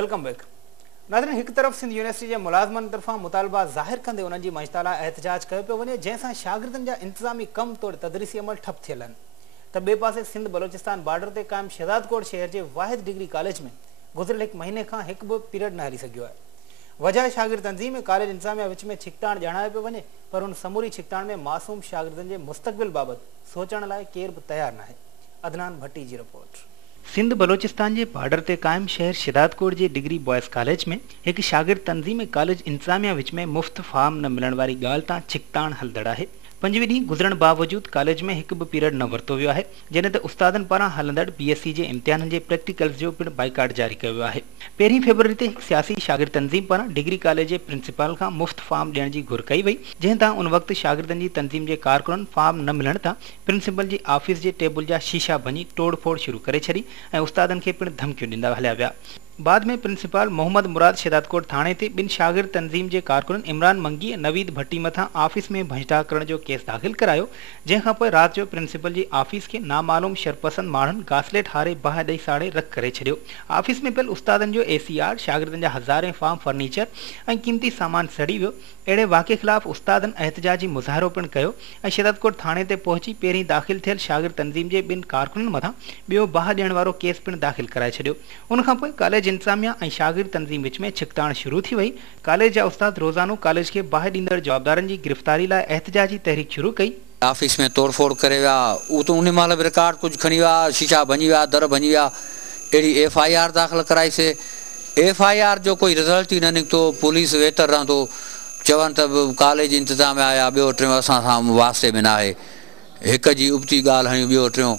Welcome back. नाज़रीन, एक तरफ़ सिंध यूनिवर्सिटी के मुलाज़मन तरफां मुतालबा ज़ाहिर कंदे उन्हनि जी मंशताला एहतजाज कयो पियो वञे, जंहिंसां शागिर्दनि जा इंतज़ामी कम तौर तदरीसी अमल ठप थियल आहिनि। त ॿिए पासे सिंध बलोचिस्तान बॉर्डर ते क़ाइम शहजादकोट शहर के वाहिद डिग्री कॉलेज में गुज़िरियल एक महीने खां हिकु बि पीरियड न हली सघियो आहे। वजह शागिर्द तंज़ीम ऐं कॉलेज इंतज़ामिया विच में छिकताण ॼाणायो पियो वञे, पर उन समूरी छिकताण में मासूम शागिर्दनि जे मुस्तक़बिल बाबति सोचण लाइ केर बि तयार नाहे। अदनान भट्टी जी रिपोर्ट। सिंध बलोचिस्तान के बॉर्डर ते कायम शहर शहजादकोट के डिग्री बॉयज़ कॉलेज में एक शागिर्द तंज़ीम कॉलेज इंतजामिया विच में मुफ्त फार्म न मिलण वाली गाल तां छिकताण हलदड़ है। 5 ॾींहं गुज़रण बावजूद कॉलेज में एक भी पीरियड न वरतो वियो है, जैसे उस्तादन पारां हलंदड़ BSc के इम्तिहान के प्रैक्टिकल्स जो पिण बाइकाट जारी किया वियो है। 1 फरवरी ते एक सियासी शागिर्द तंज़ीम पारां डिग्री कॉलेज के प्रिंसिपल का मुफ्त फार्म ॾियण की घुर कई वई, जैं तां उन वक्त शागिर्दनि की तंज़ीम के कारकुननि फार्म न मिलण तां प्रिंसिपल की ऑफिस के टेबल जा शीशा भञी तोड़ फोड़ शुरू करे छड़ी ऐं उस्तादन के पिण धमकियूं ॾींदा हलिया विया। बाद में प्रिंसिपल मोहम्मद मुराद शहजादकोट थाने ते 2 शागिर्द तंज़ीम के कारकुनन इमरान मंगी नवीद भट्टी मथा ऑफिस में भंजटा करण जो केस दाखिल करायो, जैखां पोइ रात जो प्रिंसिपल की ऑफिस के नामालूम शरपसंद माण्हुनि घासलेट हारे बाहि ॾेई साड़े रख करे छॾियो। ऑफिस में पियल उस्तादन जो ACR, शागिर्दनि जा हज़ारे फार्म फर्नीचर ऐं क़ीमती सामान सड़ी वियो। अहिड़े वाक़े खिलाफ़ उस्तादन एहतजाजी मुज़ाहिरो पिण कयो ऐं शहजादकोट थाने ते पहुची पहिरीं दाख़िल थियल शागिर्द तंज़ीम के 2 कारकुननि मथां ॿियो बाहि ॾियण वारो केस पिण दाख़िल कराए छॾियो। उनखां पोइ कॉलेज इंतजामिया ऐं शागिर्द तंज़ीम विच में छिकताण शुरू थी वई। कॉलेज जा उस्ताद रोज़ानो कॉलेज के बाहि ॾींदड़ जवाबदारनि जी गिरफ़्तारी लाइ एहतजाजी तहरीक शुरू कई। ऑफिस में तोड़फोड़ करे विया, उहो त उन महिल बि रिकॉर्ड कुछ खणी विया, शीशा भञी विया, दर भञी विया। अहिड़ी FIR दाख़िल कराईसीं। FIR जो कोई रिज़ल्ट ही न निकितो। पुलिस वेतर रहंदो, चवनि त कॉलेज इंतज़ामिया आया, ॿियो टियों असां सां वास्ते में न आहे। हिक जी उबती ॻाल्हि हणी, ॿियो टियों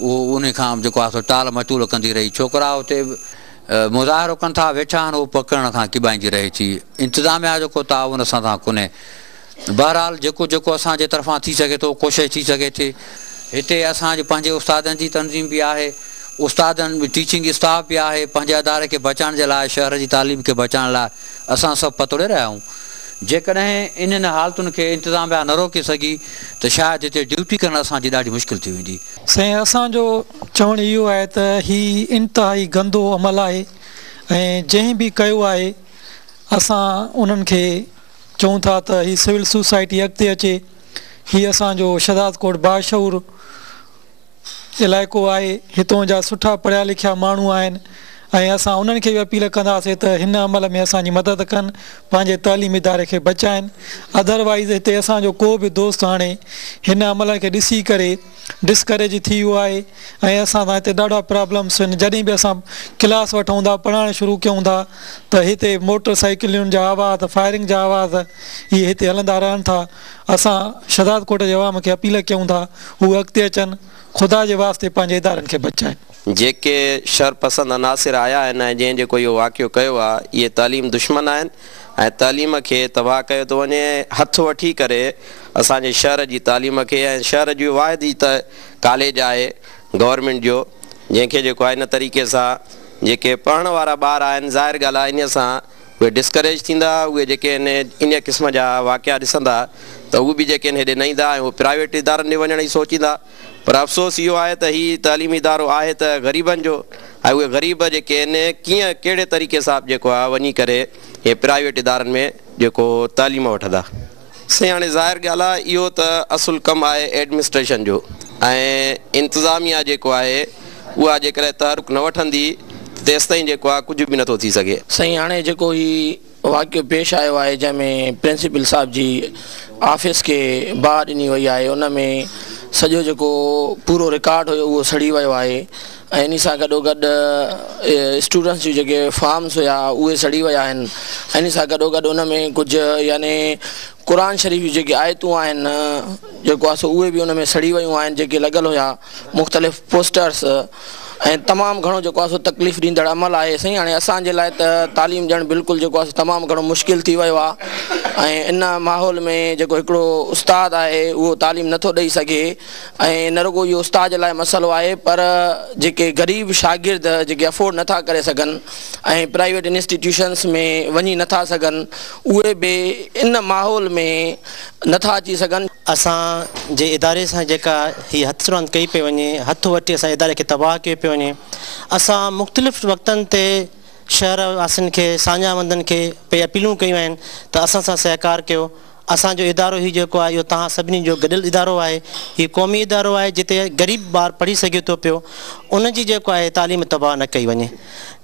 उहो उन खां जेको आहे टाल मटूल कंदी रही। छोकिरा उते मुज़ाहिरो कनि था, वेठा आहिनि, उहो पकड़ण खां किबाईंदी रहे थी। इंतज़ामिया जो ताउन असां सां कोन्हे। बहरहाल जेको जेको असांजे तरफ़ां थी सघे थो, कोशिशि थी सघे थी। हिते असांजे पंहिंजे उस्तादनि जी तंज़ीम बि आहे, उस्तादनि टीचिंग स्टाफ भी आहे। पंहिंजे अदारे के बचाइण जे लाइ, शहर की तालीम के बचाइण लाइ असां सभु पतोड़े रहिया आहियूं। जेकॾहिं इन्हनि हालतुनि खे इंतज़ामिया न रोके सघी त शायदि हिते ड्यूटी करणु असांजी ॾाढी मुश्किल थी वेंदी। साईं, असांजो चवणु इहो आहे त ही इंतिहाई गंदो अमल आहे ऐं जंहिं बि कयो आहे असां उन्हनि खे चऊं था त ही सिविल सोसाइटी अॻिते अचे। ही असांजो शहजादकोट बाशऊर इलाइक़ो आहे, हितां जा सुठा पढ़िया लिखिया माण्हू आहिनि ऐं असां उन्हनि खे बि अपील कंदासीं त हिन अमल में असांजी मदद कनि, पंहिंजे तइलीमी इदारे खे बचाइनि। अदरवाइज़ हिते असांजो को बि दोस्त हाणे हिन अमल खे ॾिसी करे डिस्करेज थी वियो आहे ऐं असां सां हिते ॾाढा प्रॉब्लम्स आहिनि। जॾहिं बि असां क्लास वठूं था, पढ़ाइणु शुरू कयूं था त हिते मोटर साइकिलुनि जा आवाज़, फायरिंग जा आवाज़ इहे हिते हलंदा रहनि था। असां शहजादकोट जे अवाम खे अपील कयूं था हू अॻिते अचनि, ख़ुदा जे वास्ते पंहिंजे इदारनि खे बचाइनि। जेके शरपसंद अनासिर आया आहिनि ऐं जंहिं जेको इहो वाक़ियो कयो आहे, इहे तालीम दुश्मन आहिनि ऐं तालीम खे तबाह कयो थो वञे। हथु वठी करे असांजे शहर जी तालीम खे, ऐं शहर जो वाहिद ई त कॉलेज आहे गवर्नमेंट जो, जंहिंखे जेको आहे इन तरीक़े सां जेके पढ़ण वारा ॿार आहिनि, ज़ाहिर ॻाल्हि आहे इन सां उहे डिस्करेज थींदा। उहे जेके इन क़िस्म जा वाक़िया ॾिसंदा त उहे बि जेके हेॾे न ईंदा ऐं उहे प्राइवेट इदारनि ॾे वञण जी सोचींदा। पर अफ़सोस इहो आहे त हीउ तालीमी इदारो आहे त ग़रीबनि जो ऐं उहे ग़रीब जेके आहिनि कीअं कहिड़े तरीक़े सां जेको आहे वञी करे इहे प्राइवेट इदारनि में जेको तालीम वठंदा। साईं, हाणे ज़ाहिर ॻाल्हि आहे इहो त असुलु कमु आहे एडमिनिस्ट्रेशन जो ऐं इंतज़ामिया जेको आहे उहा जेकॾहिं तहरुक न वठंदी तेसिताईं जेको आहे कुझु बि नथो थी सघे। साईं, हाणे जेको ही वाक़ियो पेश आयो आहे जंहिंमें प्रिंसिपल साहिब जी ऑफिस के बाहि ॾिनी वई आहे, उन में सॼो जेको पूरो रिकॉर्ड हुयो उहो सड़ी वियो आहे ऐं इन सां गॾोगॾु स्टूडेंट्स जी जेके फॉर्म्स हुया उहे सड़ी विया आहिनि। इन सां गॾोगॾु उन में कुझु यानी क़ुरान शरीफ़ जी जेके आयतूं आहिनि जेको आहे सो उहे बि उन में सड़ी वियूं आहिनि, जेके लॻल हुया मुख़्तलिफ़ पोस्टर्स ऐं तमामु घणो जेको आहे सो तकलीफ़ ॾींदड़ अमल आहे। साईं, हाणे असांजे लाइ त तालीम ॾियणु बिल्कुलु जेको आहे तमामु घणो मुश्किल थी वियो आहे ऐं इन माहौल में जेको हिकिड़ो उस्ताद आहे उहो तालीम नथो ॾेई सघे ऐं न रुॻो इहो उस्ताद जे लाइ मसइलो आहे, पर जेके ग़रीब शागिर्द जेके अफोर्ड नथा करे सघनि ऐं प्राइवेट इंस्टीट्यूशन्स में वञी नथा सघनि, उहे बि इन माहौल में नथा अची सघनि। असांजे इदारे सां जेका हीअ हथरांद कई पई वञे, हथु वठी असां इदारे खे तबाह कयो पियो वञे। असां मुख़्तलिफ़ वक़्तनि ते शहर वासियुनि खे सांझावंदनि खे पे अपीलूं कयूं आहिनि त असां सां सहकार कयो। असांजो इदारो ही जेको आहे इहो तव्हां सभिनी जो गॾियल इदारो आहे। हीउ क़ौमी इदारो आहे जिते ग़रीब ॿार पढ़ी सघे थो पियो, उनजी जेको आहे तालीम तबाह न कई वञे।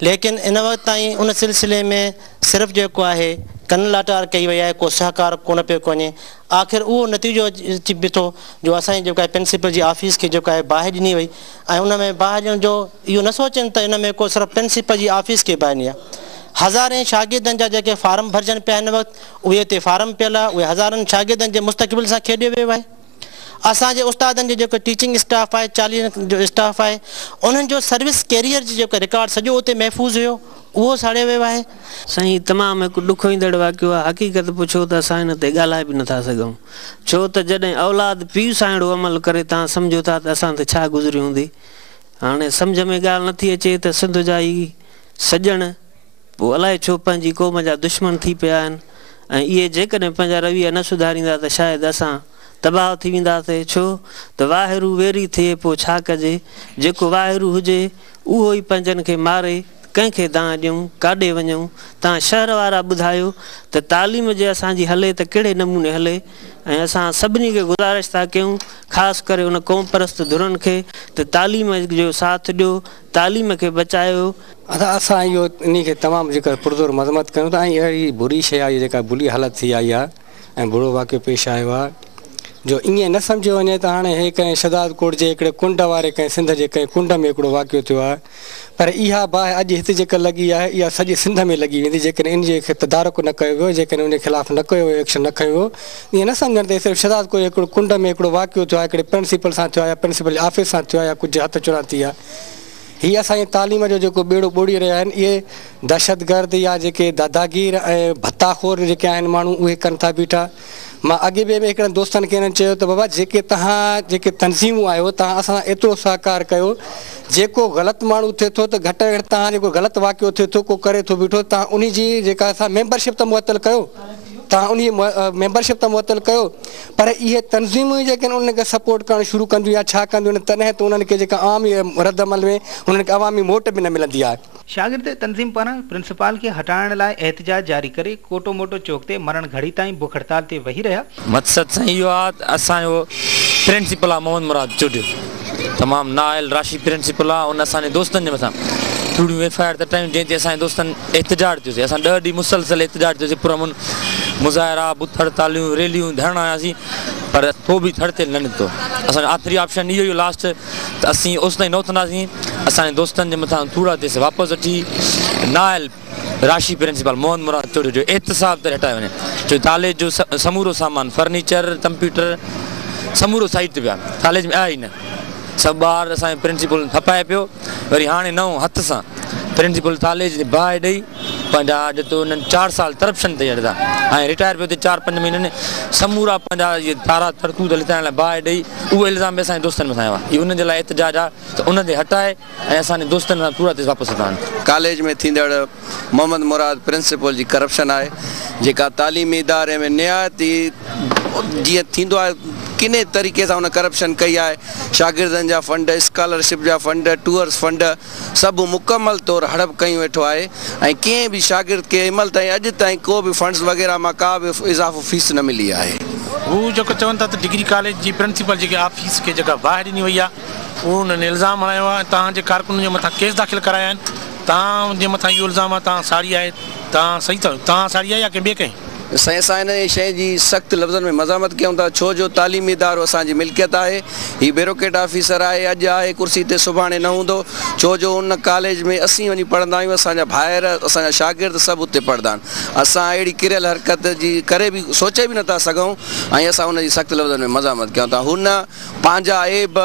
लेकिन इन वक़्तु ताईं उन सिलसिले में सिर्फ़ु जेको आहे कन लाटार कई वई आहे, को सहकार कोन पियो वञे। आख़िर उहो नतीजो अची बीठो जो असांजी जेको आहे प्रिंसिपल जी ऑफिस खे जेको आहे बाहि ॾिनी वई ऐं उन में बाहि ॾियण जो इहो न सोचनि त इन में को सिर्फ़ु प्रिंसिपल जी ऑफिस खे बाहि ॾिनी आहे। हज़ारे शागिर्दनि जा जेके फार्म भरजनि पिया हिन वक़्तु, उहे हिते फार्म पियल आहे, उहे हज़ारनि शागिर्दनि जे मुस्तक़बिल सां खेॾियो वियो आहे। असांजे उस्तादनि जो जेको टीचिंग स्टाफ आहे, 40 जो स्टाफ आहे, उन्हनि जो सर्विस कैरियर जो जेको रिकॉर्ड सॼो उते महफ़ूज़ हुयो, उहो साड़ियो वियो आहे। साईं तमामु हिकु ॾुखोईंदड़ वाक़ियो आहे। हक़ीक़त पुछो त असां हिन ते ॻाल्हाए बि नथा सघूं, छो त जॾहिं औलाद पीउ सां अहिड़ो अमल करे तव्हां सम्झो था त असां ते छा गुज़री हूंदी। हाणे सम्झ में ॻाल्हि नथी अचे त सिंध जा ई सॼण पोइ अलाए छो पंहिंजी क़ौम जा दुश्मन थी पिया आहिनि ऐं इहे जेकॾहिं पंहिंजा रवैया न सुधारींदा त शायदि असां तबाह थी वेंदासीं। छो त वाहिरू वेरी थिए पोइ छा कजे, जेको वाहिरू हुजे उहो ई पंहिंजनि खे मारे, कंहिंखे दांह ॾियूं, काॾे वञूं। तव्हां शहर वारा ॿुधायो त तालीम जे असांजी हले त कहिड़े नमूने हले। ऐं असां सभिनी खे गुज़ारिश था कयूं, ख़ासि करे उन क़ौम परस्त धुरनि खे, त तालीम जो साथ ॾियो, तालीम खे बचायो। असां इहो इन खे तमामु जेका पुरज़ोर मज़मत कयूं था। ऐं अहिड़ी बुरी शइ आहे जेका बुरी हालत थी आई आहे ऐं बुरो वाक़ियो पेश आयो आहे जो ईअं न सम्झो वञे त हाणे हे कंहिं शहदाद कोट जे हिकिड़े कुंड वारे कंहिं सिंध जे कंहिं कुंड में हिकिड़ो वाक़ियो थियो आहे, पर इहा बाहि अॼु हिते जेका लॻी आहे इहा सॼे सिंध में लॻी वेंदी जेकॾहिं इन जे तदारुक न कयो वियो, जेकॾहिं उन ख़िलाफ़ु न कयो वियो, एक्शन न खयो वियो। ईअं न सम्झनि त सिर्फ़ु शहदाद कोट हिकिड़ो कुंड में हिकिड़ो वाक़ियो थियो आहे, हिकिड़े प्रिंसिपल सां थियो आहे या प्रिंसिपल ऑफिस सां थियो आहे या कुझु हथ चुरा थी आहे। हीअ असांजी तालीम जो जेको ॿेड़ो ॿोड़ी रहिया आहिनि, इहे दहशतगर्द या जेके दादागीर ऐं भत्ताखोर जेके आहिनि माण्हू उहे कनि था बीठा। मां अॻे बि हिकिड़नि दोस्तनि खे हिननि चयो त बाबा जेके तव्हां जेके तनज़ीमूं आहियो तव्हां असां एतिरो सहकार कयो, जेको ग़लति माण्हू थिए थो त घटि में घटि तव्हां जेको ग़लति वाक़ियो थिए थो को करे थो बीठो, तव्हां उन जी जेका असां मेंबरशिप त मुअतल कयो, तव्हां उन मेंबरशिप त मुअतल कयो। पर इहे तनज़ीमूं जेके आहिनि उनखे सपोर्ट करणु शुरू कंदियूं या छा कंदियूं आहिनि, तॾहिं त उन्हनि खे जेका आम रद अमल में उन्हनि खे अवामी मोट बि न मिलंदी आहे। शागिर्द तंज़ीम पारां प्रिंसिपाल खे हटाइण लाइ एहतजाज जारी करे कोटो मोटो चौक ते मरण घड़ी ताईं बुख हड़ताल ते वेही रहिया। मक़सदु साईं इहो आहे त असांजो प्रिंसिपल आहे मोहम्मद मुराद चुडियो, तमामु नाइल राशि प्रिंसिपल आहे। उन असांजे दोस्तनि जे मथां थोरियूं एफआईआर तटायूं जंहिं ते असांजे दोस्तनि एहतजाज थियोसीं। असां 10 ॾींहं मुसलसल एहतजाज थियोसीं, पुरमुन मुज़ाहिरा, बुत हड़तालियूं, रैलियूं, धरना हुआसीं, पर पोइ बि थड़ ते न निकितो। असांजो आख़िरी ऑप्शन इहो ई लास्ट त असीं ओसि ताईं न उथंदासीं, असांजे दोस्तनि जे मथां थोरा तेसि वापसि अची नाइल राशि प्रिंसिपल मोहम्मद मुराद चौधरी जो एहतसाब ते हटाए वञे। छो कॉलेज जो समूरो सामान, फर्नीचर, कंप्यूटर समूरो साइड ते पिया, कॉलेज में आहे ई न। सभु ॿार असांजे प्रिंसिपल थपाए पियो, वरी हाणे नओं हथ सां प्रिंसिपल कॉलेज जी बाहि ॾेई पंहिंजा जेतो उन्हनि 4 साल करप्शन ते हणंदा ऐं रिटायर पियो थिए 4-5 महीननि समूरा पंहिंजा इहे तारा तरतूत लिताइण लाइ बाहि ॾेई, उहो इल्ज़ाम बि असांजे दोस्तनि मथां आयो आहे। इहो उन्हनि जे लाइ एहतजाज आहे त उन ते हटाए ऐं असांजे दोस्तनि सां पूरा ते वापसि अचनि। कॉलेज में थींदड़ मोहम्मद मुराद प्रिंसिपल जी करप्शन आहे जेका तालीमी इदारे में निहायती जीअं थींदो आहे किने तरीक़े सां उन करप्शन कई आहे। शागिर्दनि जा फंड, स्कॉलरशिप जा फंड, टूअर्स फंड सभु मुकमल तौर हड़प कयूं वेठो आहे ऐं कंहिं बि शागिर्द खे हिनमहिल ताईं अॼु ताईं को बि फंड्स वग़ैरह मां का बि इज़ाफ़ो फीस न मिली आहे। हू जेको चवनि था त डिग्री कॉलेज जी प्रिंसिपल जेके ऑफिस खे जेका बाहि ॾिनी वई आहे उन्हनि इल्ज़ाम हणायो आहे तव्हांजे कारकुननि जे मथां केस दाख़िल कराया आहिनि। तव्हांजे मथां इहो इल्ज़ाम आहे तव्हां साड़ी आहे, तव्हां सही अथव, तव्हां साड़ी आहे या कंहिं ॿिए कंहिं? साईं असां हिन शइ जी सख़्तु लफ़्ज़नि में मज़ामत कयूं था, छो जो तालीमी इदारो असांजी मिल्कियत आहे। हीउ ब्यूरोक्रेट ऑफिसर आहे, अॼु आहे कुर्सी ते सुभाणे न हूंदो, छो जो उन कॉलेज में असीं वञी पढ़ंदा आहियूं, असांजा भाइर असांजा शागिर्द सभु उते पढ़ंदा आहिनि। असां अहिड़ी किरियल हरकत जी करे बि सोचे बि नथा सघूं ऐं असां उनजी सख़्तु लफ़्ज़नि में मज़ामत कयूं था। हुन पंहिंजा ऐब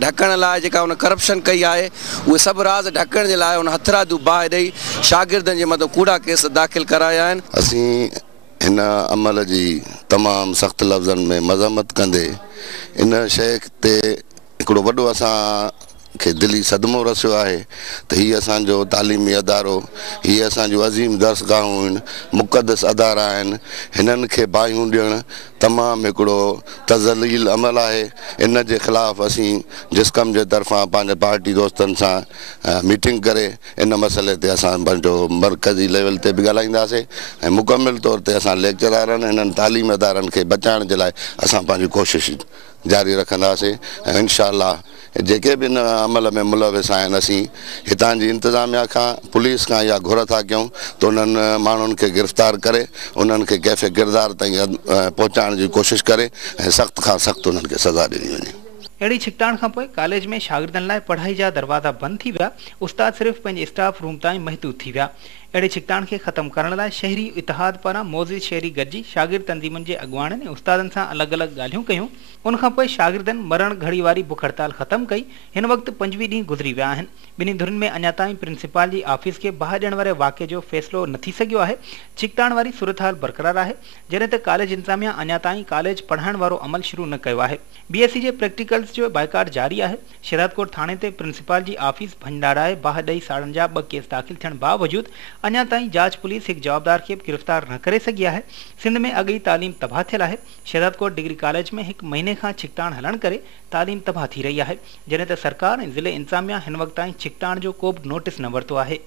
ढकण लाइ जेका हुन करप्शन कई आहे उहे सभु राज़ ढकण जे लाइ हुन हथरादू बाहि ॾेई शागिर्दनि जे मथां कूड़ा केस दाख़िल कराया आहिनि। असीं हिन अमल जी तमामु सख़्तु लफ़्ज़नि में मज़ामत कंदे इन शइ ते हिकिड़ो वॾो असां खे दिली सदमो रसियो आहे त हीअ असांजो तालीमी अदारो, हीअ असांजूं अज़ीम दरसगाहूं आहिनि, मुक़दस अदारा आहिनि, हिननि खे बाहियूं ॾियणु तमामु हिकिड़ो तज़लील अमल आहे। इन जे ख़िलाफ़ु असीं जिस्कम जे तरफ़ां पंहिंजे पार्टी दोस्तनि सां मीटिंग करे इन मसइले ते असां पंहिंजो मरकज़ी लेवल ते बि ॻाल्हाईंदासीं ऐं मुकमिल तौर ते असां लेक्चरारनि हिननि तालीम अदारनि खे बचाइण जे लाइ असां पंहिंजी कोशिशि जारी रखंदासीं ऐं इंशाअल्लाह जेके बि इन अमल में मुलविस आहिनि असीं हितां जी इंतिज़ामिया खां पुलिस खां इहा घुर था कयूं त उन्हनि माण्हुनि खे गिरफ़्तार करे उन्हनि खे कैफ़े किरदार ताईं पहुचाइण जी कोशिशि करे ऐं सख़्त खां सख़्तु उन्हनि खे सज़ा ॾिनी वञे। अड़ी छिकटाण खां पोइ कॉलेज में शागिर्दनि लाइ पढ़ाई जा दरवाज़ा बंद थी विया, उस्ताद सिर्फ़ पंहिंजे स्टाफ रूम ताईं महदूद थी विया। अड़े छिकटाण खे ख़त्म करण लाइ शहरी इतिहाद पारां मोज़िद शहरी गॾिजी शागिर्द तंज़ीमुनि जे अॻुवाणनि ऐं उस्तादनि सां अलॻि अलॻि ॻाल्हियूं कयूं। उन खां पोइ शागिर्दनि मरण घड़ी वारी बुख हड़ताल ख़त्म कई। हिन वक़्तु 25 ॾींहं गुज़री विया आहिनि। ॿिन्ही धुरियुनि में अञा ताईं प्रिंसिपाल जी ऑफिस खे बाहि ॾियण वारे वाक़े जो फ़ैसिलो न थी सघियो आहे। छिकटाण वारी सूरत हाल बरक़रार आहे, जॾहिं त कॉलेज इंतिज़ामिया अञा ताईं कॉलेज पढ़ाइण वारो अमल शुरू न कयो आहे। BSc जे प्रैक्टिकल्स जो बाइकाट जारी आहे। शहदादकोट थाणे ते प्रिंसिपाल जी ऑफिस भंडाराए बाहि ॾेई साड़नि जा 2 केस दाख़िल थियण बावजूद अञा ताईं जांच पुलिस एक जवाबदार खे गिरफ्तार न करे सघी आहे। सिंध में अॻी तालीम तबाह थियल आहे। शहदादकोट डिग्री कॉलेज में 1 महीने खां छिकटाण हलण करे तालीम तबाह थी रही आहे, जॾहिं त सरकार ऐं ज़िले इंतिज़ामिया हिन वक़्त ताईं छिकटाण जो को बि नोटिस न वरितो आहे।